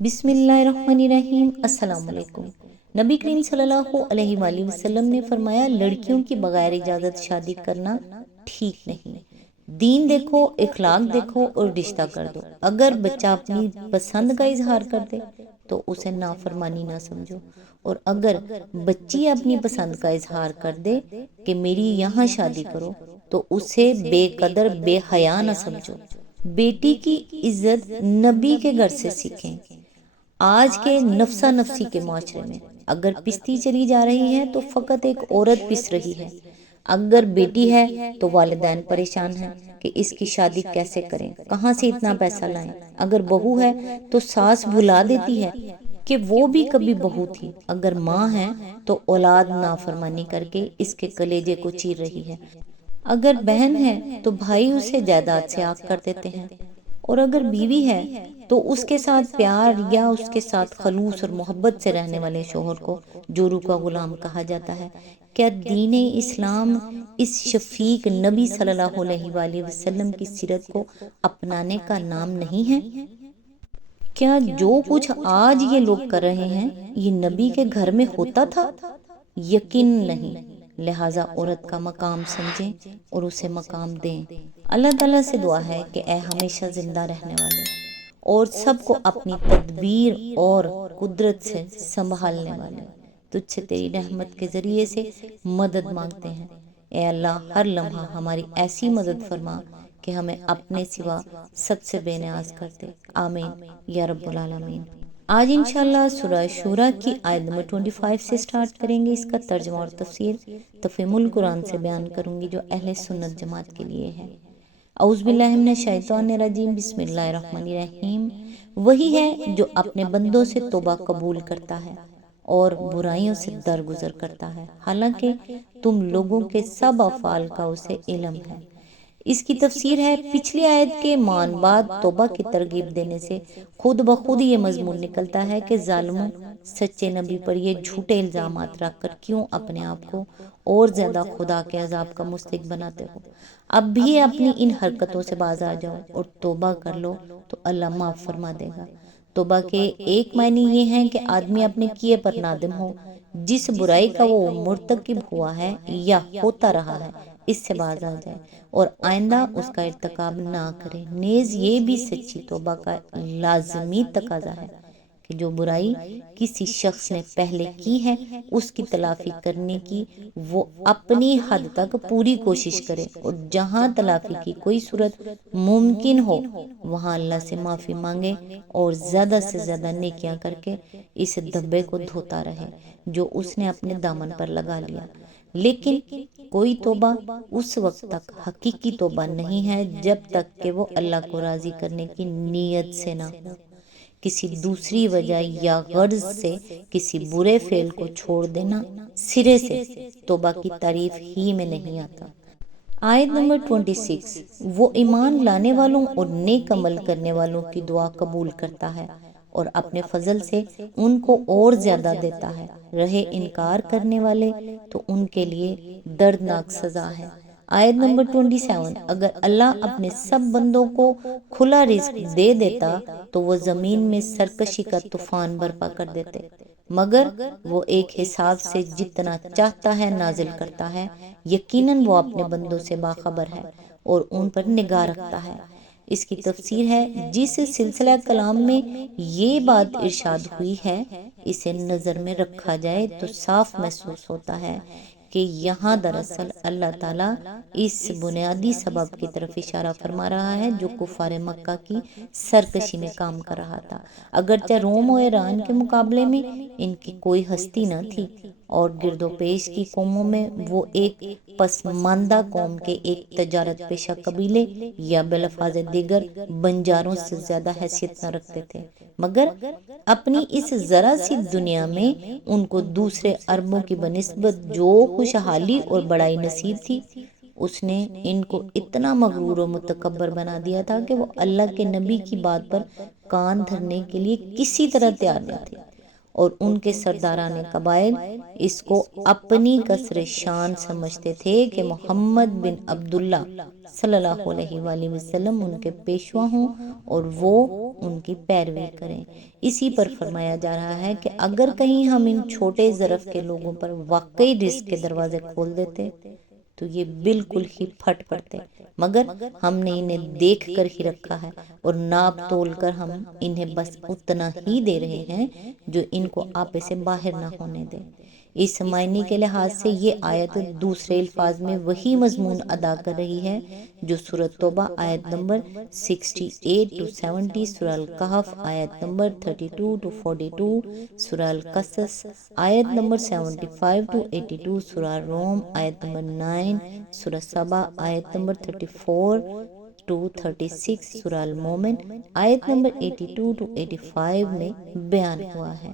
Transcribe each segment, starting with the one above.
بسم اللہ الرحمن الرحیم۔ السلام علیکم۔ نبی کریم صلی اللہ علیہ وآلہ وسلم نے فرمایا، لڑکیوں کی بغیر اجازت شادی کرنا ٹھیک نہیں۔ دین دیکھو، اخلاق دیکھو اور رشتہ کر دو۔ اگر بچہ اپنی پسند کا اظہار کر دے تو اسے نافرمانی نہ سمجھو، اور اگر بچی اپنی پسند کا اظہار کر دے کہ میری یہاں شادی کرو تو اسے بے قدر بے حیا نہ سمجھو۔ بیٹی کی عزت نبی کے گھر سے سیکھیں۔ آج کے نفسا نفسی کے معاشرے میں اگر پستی چلی جا رہی ہے تو فقط ایک عورت پس رہی ہے۔ اگر بیٹی ہے تو والدین پریشان ہیں کہ اس کی شادی کیسے کریں، کہاں سے اتنا پیسہ لائیں۔ اگر بہو ہے تو ساس بھلا دیتی ہے کہ وہ بھی کبھی بہو تھی۔ اگر ماں ہے تو اولاد نافرمانی کر کے اس کے کلیجے کو چیر رہی ہے۔ اگر بہن ہے تو بھائی اسے جائیداد سے آگ کر دیتے ہیں، اور اگر بیوی ہے تو اس کے ساتھ پیار یا اس کے ساتھ خلوص اور محبت سے رہنے والے شوہر کو جورو کا غلام کہا جاتا ہے۔ کیا دین اسلام اس شفیق نبی صلی اللہ علیہ وآلہ وسلم کی سیرت کو اپنانے کا نام نہیں ہے؟ کیا جو کچھ آج یہ لوگ کر رہے ہیں یہ نبی کے گھر میں ہوتا تھا؟ یقین نہیں۔ لہٰذا عورت کا مقام سمجھیں اور اسے مقام دیں۔ اللہ تعالیٰ سے دعا ہے کہ اے ہمیشہ زندہ رہنے والے اور سب کو اپنی تدبیر اور قدرت سے سنبھالنے والے، تجھ سے تیری رحمت کے ذریعے سے مدد مانگتے ہیں۔ اے اللہ، ہر لمحہ ہماری ایسی مدد فرما کہ ہمیں اپنے سوا سب سے بے نیاز کر دے۔ آمین یا رب العالمین۔ آج انشاءاللہ سورہ شورہ کی آیت نمبر 25 سے سٹارٹ کریں گے۔ اس کا ترجمہ اور تفسیر تفہیم القرآن سے بیان کروں گی جو اہل سنت جماعت کے لیے ہے۔ اعوذ باللہ من الشیطان الرجیم، بسم اللہ الرحمن الرحیم۔ وہی ہے جو اپنے بندوں سے توبہ قبول کرتا ہے اور برائیوں سے درگزر کرتا ہے، حالانکہ تم لوگوں کے سب افعال کا اسے علم ہے۔ اس کی تفسیر ہے، پچھلی آیت کے مان بعد توبہ کی ترغیب دینے سے خود بخود یہ مضمون نکلتا ہے کہ ظالموں، سچے نبی پر یہ جھوٹے الزامات رکھ کر کیوں اپنے آپ کو اور زیادہ خدا کے عذاب کا مستحق بناتے ہو۔ اب بھی اپنی ان حرکتوں سے باز آ جاؤ اور توبہ کر لو تو اللہ معاف فرما دے گا۔ توبہ کے ایک معنی یہ ہیں کہ آدمی اپنے کیے پر نادم ہو، جس برائی کا وہ مرتکب ہوا ہے یا ہوتا رہا ہے اس سے باز آ جائے اور آئندہ اس کا ارتکاب نہ کرے۔ نیز یہ بھی سچی توبہ کا لازمی تقاضا ہے کہ جو برائی کسی شخص نے پہلے کی ہے اس کی تلافی کرنے کی وہ اپنی حد تک پوری کوشش کرے، اور جہاں تلافی کی کوئی صورت ممکن ہو وہاں اللہ سے معافی مانگے اور زیادہ سے زیادہ نیکیاں کر کے اس دھبے کو دھوتا رہے جو اس نے اپنے دامن پر لگا لیا۔ لیکن کوئی توبہ اس وقت تک حقیقی توبہ نہیں ہے جب تک کہ وہ اللہ کو راضی کرنے کی نیت سے نہ ہو۔ کسی دوسری وجہ یا غرض سے کسی برے فعل کو چھوڑ دینا سرے سے توبہ کی تعریف ہی میں نہیں آتا۔ آیت نمبر 26، وہ ایمان لانے والوں اور نیک عمل کرنے والوں کی دعا قبول کرتا ہے اور اپنے فضل سے ان کو اور زیادہ دیتا ہے۔ رہے انکار کرنے والے تو ان کے لیے دردناک سزا ہے۔ آیت نمبر 27، اگر اللہ اپنے سب بندوں کو کھلا رزق دے دیتا تو وہ زمین میں سرکشی کا طوفان برپا کر دیتے، مگر وہ ایک حساب سے جتنا چاہتا ہے نازل کرتا ہے۔ یقیناً وہ اپنے بندوں سے باخبر ہے اور ان پر نگاہ رکھتا ہے۔ اس کی تفسیر ہے، جس سلسلہ کلام میں یہ بات ارشاد ہوئی ہے اسے نظر میں رکھا جائے تو صاف محسوس ہوتا ہے کہ یہاں دراصل اللہ تعالیٰ اس بنیادی سبب کی طرف اشارہ فرما رہا ہے جو کفار مکہ کی سرکشی میں کام کر رہا تھا۔ اگرچہ روم و ایران کے مقابلے میں ان کی کوئی ہستی نہ تھی اور گرد و پیش کی قوموں میں وہ ایک پسماندہ قوم کے ایک تجارت پیشہ قبیلے یا بلفاظ دیگر بنجاروں سے زیادہ حیثیت نہ رکھتے تھے، مگر اپنی اس ذرا سی دنیا میں ان کو دوسرے عربوں کی بنسبت جو خوشحالی اور بڑائی نصیب تھی اس نے ان کو اتنا مغرور و متکبر بنا دیا تھا کہ وہ اللہ کے نبی کی بات پر کان دھرنے کے لیے کسی طرح تیار نہ تھے اور ان کے سرداران قبائل اس کو اپنی کثر شان سمجھتے تھے کہ محمد بن عبداللہ صلی اللہ علیہ وآلہ وسلم ان کے پیشوا ہوں اور وہ ان کی پیروی کریں۔ اسی پر فرمایا جا رہا ہے کہ اگر کہیں ہم ان چھوٹے ظرف کے لوگوں پر واقعی رزق کے دروازے کھول دیتے تو یہ بالکل ہی پھٹ پڑتے، مگر ہم نے انہیں دیکھ کر ہی رکھا ہے اور ناپ تول کر ہم انہیں بس اتنا ہی دے رہے ہیں جو ان کو آپے سے باہر نہ ہونے دے۔ اس معنی کے لحاظ سے یہ آیت دوسرے الفاظ میں وہی مضمون ادا کر رہی ہے جو سورۃ توبہ آیت نمبر 68 to 70، سورہ الکہف آیت نمبر 32 to 42، سورہ القصص آیت نمبر 75 to 82، سورہ روم آیت نمبر 9، سورہ سبا آیت نمبر 34 to 36، سورہ المومن آیت نمبر 82 to 85 میں بیان ہوا ہے۔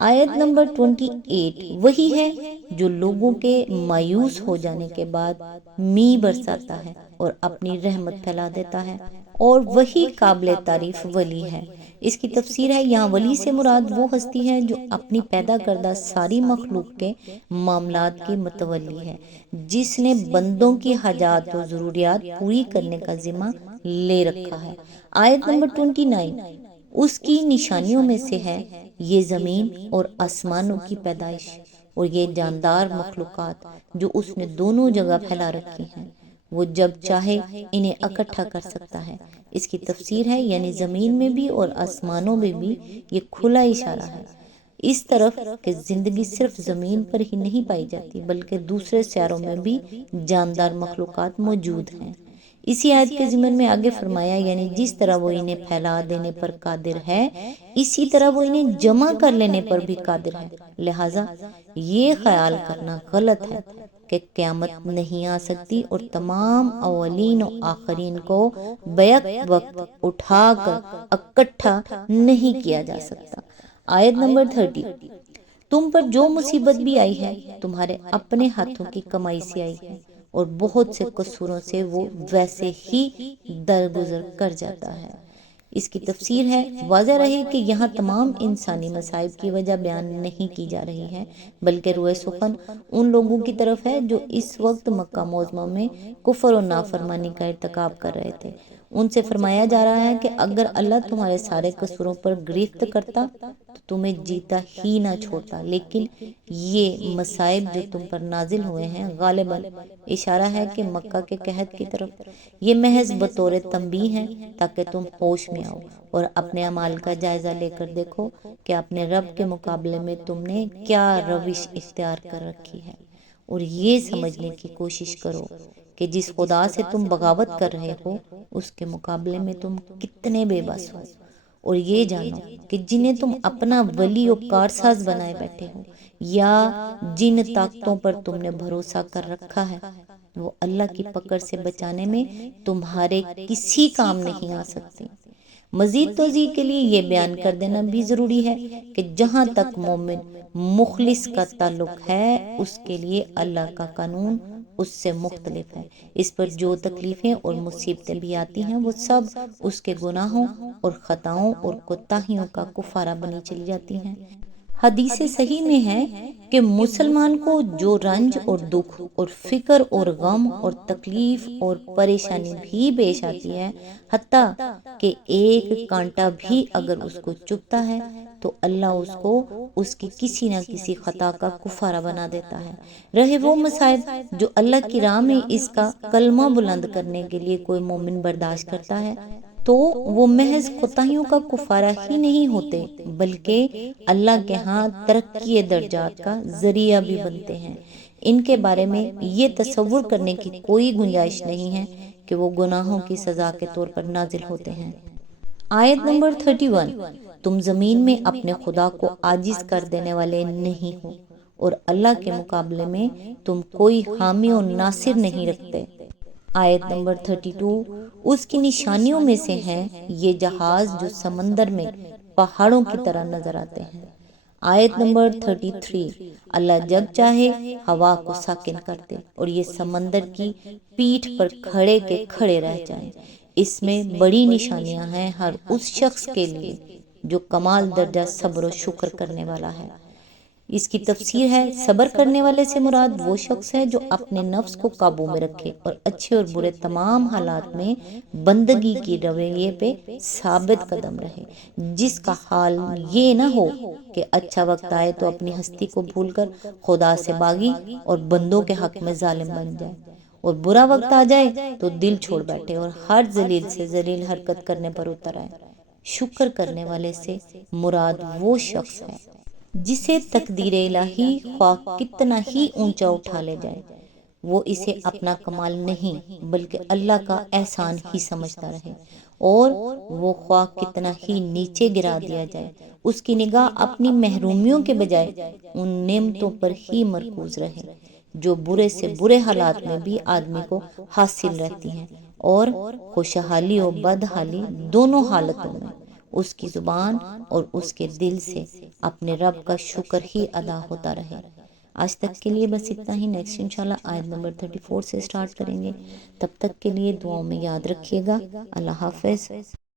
آیت نمبر 28 وہی ہے جو لوگوں کے مایوس ہو جانے کے بعد می برساتا ہے اور اپنی رحمت پھیلا دیتا ہے، اور وہی قابل تعریف ولی ہے۔ اس کی تفسیر ہے، یہاں ولی سے مراد وہ ہستی ہے جو اپنی پیدا کردہ ساری مخلوق کے معاملات کی متولی ہے، جس نے بندوں کی حاجات و ضروریات پوری کرنے کا ذمہ لے رکھا ہے۔ آیت نمبر 29 اس کی نشانیوں میں سے ہے یہ زمین اور آسمانوں کی پیدائش اور یہ جاندار مخلوقات جو اس نے دونوں جگہ پھیلا رکھی ہیں، وہ جب چاہے انہیں اکٹھا کر سکتا ہے۔ اس کی تفسیر ہے، یعنی زمین میں بھی اور آسمانوں میں بھی یہ کھلا اشارہ ہے اس طرف کہ زندگی صرف زمین پر ہی نہیں پائی جاتی بلکہ دوسرے سیاروں میں بھی جاندار مخلوقات موجود ہیں۔ اسی آیت کے ضمن میں آگے فرمایا، یعنی جس طرح وہ انہیں پھیلا دینے پر قادر ہے اسی طرح وہ انہیں جمع کر لینے پر بھی قادر ہے، لہٰذا یہ خیال کرنا غلط ہے کہ قیامت نہیں آ سکتی اور تمام اولین و آخرین کو بیک وقت اٹھا کر اکٹھا نہیں کیا جا سکتا۔ آیت نمبر 30 تم پر جو مصیبت بھی آئی ہے تمہارے اپنے ہاتھوں کی کمائی سے آئی ہے اور بہت سے قصوروں سے وہ ویسے ہی درگزر کر جاتا ہے۔ اس کی تفسیر ہے، واضح رہے کہ یہاں تمام انسانی مصائب کی وجہ بیان نہیں کی جا رہی ہے بلکہ روئے سخن ان لوگوں کی طرف ہے جو اس وقت مکہ معظمہ میں کفر و نافرمانی کا ارتکاب کر رہے تھے۔ ان سے فرمایا جا رہا ہے کہ اگر اللہ تمہارے سارے قصوروں پر گرفت کرتا تو تمہیں جیتا ہی نہ چھوڑتا، لیکن یہ مصائب جو تم پر نازل ہوئے ہیں غالباً اشارہ ہے کہ مکہ کے قحط کی طرف، یہ محض بطور تنبیہ ہیں تاکہ تم ہوش میں آؤ اور اپنے اعمال کا جائزہ لے کر دیکھو کہ اپنے رب کے مقابلے میں تم نے کیا روش اختیار کر رکھی ہے، اور یہ سمجھنے کی کوشش کرو کہ جس خدا سے تم بغاوت کر رہے ہو اس کے مقابلے میں تم کتنے بے بس ہو، اور یہ جانو کہ جنہیں تم اپنا ولی و کارساز بنائے بیٹھے ہو یا جن طاقتوں پر تم نے بھروسہ کر رکھا ہے وہ اللہ کی پکڑ سے بچانے میں تمہارے کسی کام نہیں آ سکتے۔ مزید توضیح کے لیے یہ بیان کر دینا بھی ضروری ہے کہ جہاں تک مومن مخلص کا تعلق ہے اس کے لیے اللہ کا قانون اس سے مختلف ہے۔ اس پر جو تکلیفیں اور مصیبتیں بھی آتی ہیں وہ سب اس کے گناہوں اور خطاؤں اور کوتاہیوں کا کفارہ بنی چلی جاتی ہیں۔ حدیث صحیح میں ہے کہ مسلمان کو جو رنج اور دکھ اور فکر اور غم اور تکلیف اور پریشانی بھی پیش آتی ہے، حتیٰ کہ ایک کانٹا بھی اگر اس کو چبھتا ہے تو اللہ اس کو اس کی کسی نہ کسی خطا کا کفارہ بنا دیتا ہے۔ رہے وہ مصائب جو اللہ کی راہ میں اس کا کلمہ بلند کرنے کے لیے کوئی مومن برداشت کرتا ہے تو وہ محض کوتاہیوں کا کفارہ ہی نہیں ہوتے بلکہ اللہ کے ہاں ترقی درجات کا ذریعہ بھی بنتے ہیں۔ ان کے بارے میں یہ تصور کرنے کی کوئی گنجائش نہیں ہے کہ وہ گناہوں کی سزا کے طور پر نازل ہوتے ہیں۔ آیت نمبر 31 تم زمین میں اپنے خدا کو عاجز کر دینے والے نہیں ہو اور اللہ کے مقابلے میں تم کوئی حامی و ناصر نہیں رکھتے۔ آیت نمبر 32 اس کی نشانیوں میں سے ہے یہ جہاز جو سمندر میں پہاڑوں کی طرح نظر آتے ہیں۔ آیت نمبر 33 اللہ جب چاہے ہوا کو ساکن کر دے اور یہ سمندر کی پیٹھ پر کھڑے کے کھڑے رہ جائیں۔ اس میں بڑی نشانیاں ہیں ہر اس شخص کے لیے جو کمال درجہ صبر و شکر کرنے والا ہے۔ اس کی تفسیر ہے، صبر کرنے والے سے مراد وہ شخص ہے جو اپنے نفس کو قابو میں رکھے اور اچھے اور برے تمام حالات میں بندگی کی رویے پہ ثابت قدم رہے، جس کا حال یہ نہ ہو کہ اچھا وقت آئے تو اپنی ہستی کو بھول کر خدا سے باغی اور بندوں کے حق میں ظالم بن جائے، اور برا وقت آ جائے تو دل چھوڑ بیٹھے اور ہر ذلیل سے ذلیل حرکت کرنے پر اتر آئے۔ شکر کرنے والے سے مراد وہ شخص ہے جسے تقدیر الہی خواہ کتنا ہی اونچا اٹھا لے جائے، وہ اسے اپنا کمال نہیں بلکہ اللہ کا احسان ہی سمجھتا رہے، اور وہ خواہ کتنا ہی نیچے گرا دیا جائے اس کی نگاہ اپنی محرومیوں کے بجائے ان نعمتوں پر ہی مرکوز رہے جو برے سے برے حالات میں بھی آدمی کو حاصل رہتی ہیں، اور خوشحالی و بدحالی دونوں حالتوں میں اس کی زبان اور اس کے دل سے اپنے رب کا شکر ہی ادا ہوتا رہے۔ آج تک کے لیے بس اتنا ہی، نیکسٹ انشاءاللہ آیت نمبر 34 سے سٹارٹ کریں گے۔ تب تک کے لیے دعاؤں میں یاد رکھیے گا۔ اللہ حافظ۔